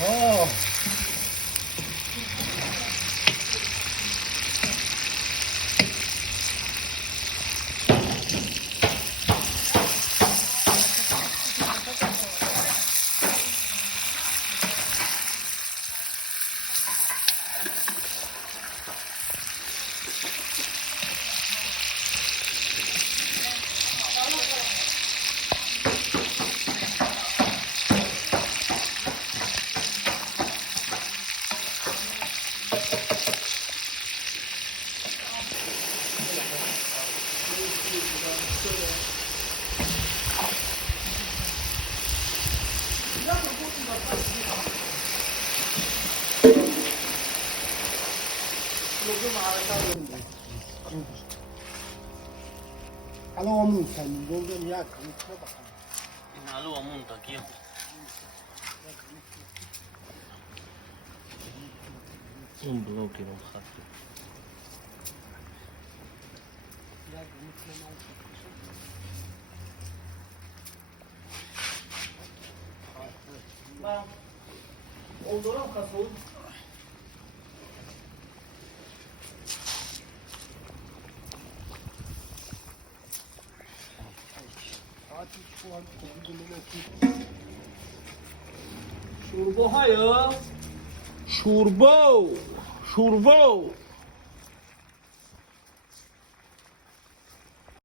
Oh. Alo ông thành vô bên nhà cũng có bạn. Alo ông ta kia. Blow die nog gaat. Oldu mu kasol? Şurbo hayır. Şurbo. Şurbo.